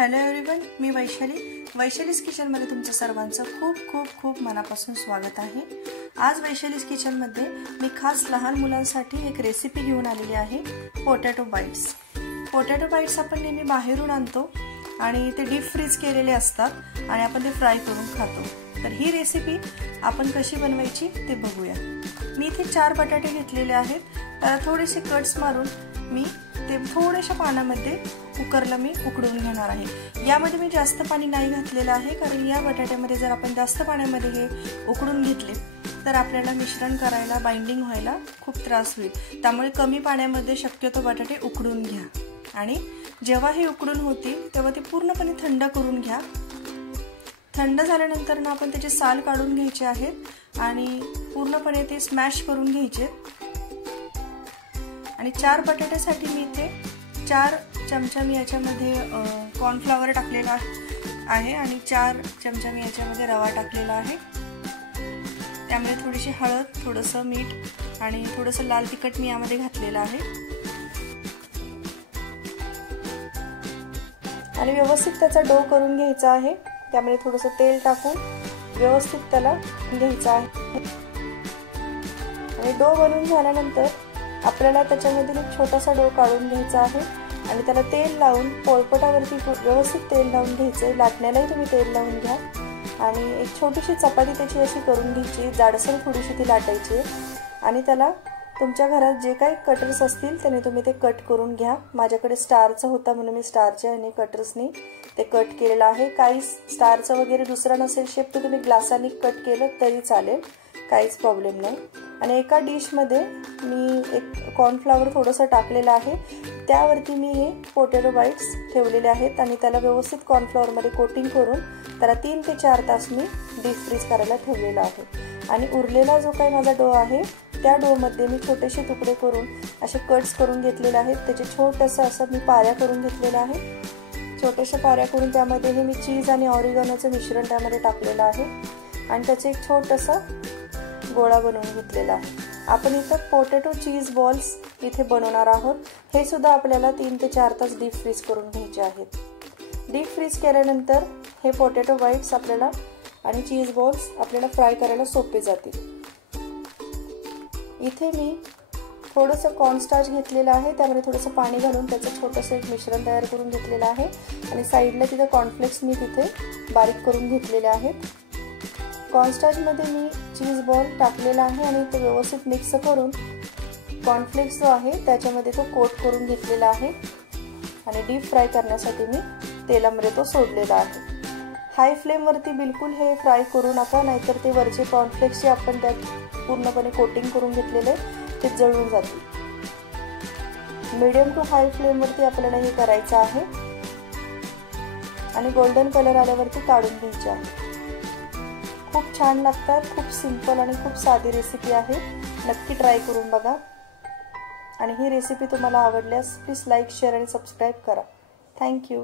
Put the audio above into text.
Hello everyone, मी वैशालीज किचनमध्ये तुमचं सर्वांचं खूप खूप खूप मनापासून स्वागत आहे। आज वैशालीज किचनमध्ये मी खास लहान मुलांसाठी एक रेसिपी घेऊन आलेली आहे, पोटॅटो बाईट्स। पोटॅटो बाईट्स आपण नेहमी बाहेरून आणतो आणि ते डीप फ्रीज केलेले असतात आणि आपण ते फ्राय करून खातो। तर ही रेसिपी आपण कशी बनवायची ते बघूया। मी इथे 4 बटाटे घेतलेले आहेत, त्याला थोडेसे कट्स मारून मी ते थोड्याशा पाण्यामध्ये कुकरला मी उकडून घेणार आहे। यामध्ये मी जास्त पाणी नाही घातलेलं आहे, कारण या बटाट्यामध्ये जर आपण जास्त पाण्यामध्ये हे उकडून घेतले तर आपल्याला मिश्रण करायला बाइंडिंग व्हायला खूप त्रास होईल। त्यामुळे कमी पाण्यामध्ये शक्यतो बटाटे उकडून घ्या आणि जेव्हा हे उकडून होतील तेव्हा ते पूर्णपणे थंड करून घ्या। थंड झाल्यानंतर ना आपण त्याचे साल काढून घ्यायचे आहेत आणि पूर्णपणे ते स्मॅश करून घ्यायचे। आणि 4 बटाट्यासाठी मी इथे 4 चमचा मी याच्यामध्ये कॉर्नफ्लॉवर टाकलेला आहे आणि 4 चमचा मी याच्यामध्ये रवा टाकलेला आहे। त्यामुळे थोडीशी हळद, थोडंसं मीठ आणि थोडंसं लाल तिखट मी यामध्ये घातलेलं आहे आणि व्यवस्थित त्याचा डो करून घ्यायचा आहे। त्यामुळे थोडंसं तेल टाकून व्यवस्थित त्याला घ्यायचं आहे आणि डो बनवून झाल्यानंतर आपल्याला त्याच्यामधून एक छोटासा डो काढून घ्यायचा आहे आणि त्याला तेल लावून पोळपाटावरती व्यवस्थित तेल लावून घ्यायचे। लाटण्यालाही तुम्ही तेल लावून घ्या आणि एक छोटीशी चपाती त्याची अशी करून घ्यायची, जाडसर थोडीशी ती लाटायची आणि त्याला तुमच्या घरात जे काही कटर्स असतील त्याने तुम्ही ते कट करून घ्या। माझ्याकडे स्टारचा होता म्हणून मी स्टारच्या आणि कटर्सनी ते कट केलेलं आहे। काही स्टारचा वगैरे दुसरा नसेल शेप तर तुम्ही ग्लासाने कट केलं तरी चालेल, काहीच प्रॉब्लेम नाही। आणि एका डिशमध्ये मी एक कॉर्नफ्लॉवर थोडंसं टाकलेलं आहे, त्यावरती मी हे पोटॅटो बाईट्स ठेवलेले आहेत आणि त्याला व्यवस्थित कॉर्नफ्लॉवरमध्ये कोटिंग करून त्याला 3 ते 4 तास मी डीप फ्रीज करायला ठेवलेला आहे। आणि उरलेला जो काही माझा डो आहे त्या डोमध्ये मी छोटेसे तुकडे करून असे कट्स करून घेतलेले आहेत। त्याचे छोटंसं असं मी पाऱ्या करून घेतलेलं आहे। छोट्याशा पाऱ्या करून त्यामध्ये हे मी चीज आणि ऑरिगॅनोचं मिश्रण त्यामध्ये टाकलेलं आहे आणि त्याचे एक छोटासा गोळा बनवून घेतलेला आहे। आपण इथं पोटॅटो चीज बॉल्स इथे बनवणार आहोत। हे सुद्धा आपल्याला 3 ते 4 तास डीप फ्रीज करून घ्यायचे आहेत। डीप फ्रीज केल्यानंतर हे पोटॅटो बाईट्स आपल्याला आणि चीज बॉल्स आपल्याला फ्राय करायला सोपे जातील। इथे मी थोडंसं कॉर्नस्टार्च घेतलेलं आहे, त्यामध्ये थोडंसं पाणी घालून त्याचं छोटंसं एक मिश्रण तयार करून घेतलेलं आहे आणि साईडला तिथे कॉर्नफ्लेक्स मी तिथे बारीक करून घेतलेले आहेत। कॉर्नस्टार्चमध्ये मी चीज बॉल टाकलेला आहे आणि तो व्यवस्थित मिक्स करून कॉर्नफ्लेक्स जो आहे त्याच्यामध्ये तो कोट करून घेतलेला आहे आणि डीप फ्राय करण्यासाठी मी तेलामध्ये तो सोडलेला आहे। हाय फ्लेमवरती बिलकुल हे फ्राय करू नका, नाहीतर ते वरचे कॉर्नफ्लेक्स जे आपण त्यात पूर्णपणे कोटिंग करून घेतलेले ते जळून जातील। मीडियम टू हाय फ्लेमवरती आपल्याला हे करायचं आहे आणि गोल्डन कलर आल्यावरती काढून घ्यायचे आहे। खूप छान लागतात, खूप सिंपल आणि खूप साधी रेसिपी आहे, नक्की ट्राय करून बघा। आणि ही रेसिपी तुम्हाला आवडल्यास प्लीज लाईक, शेअर आणि सबस्क्राईब करा। थँक्यू।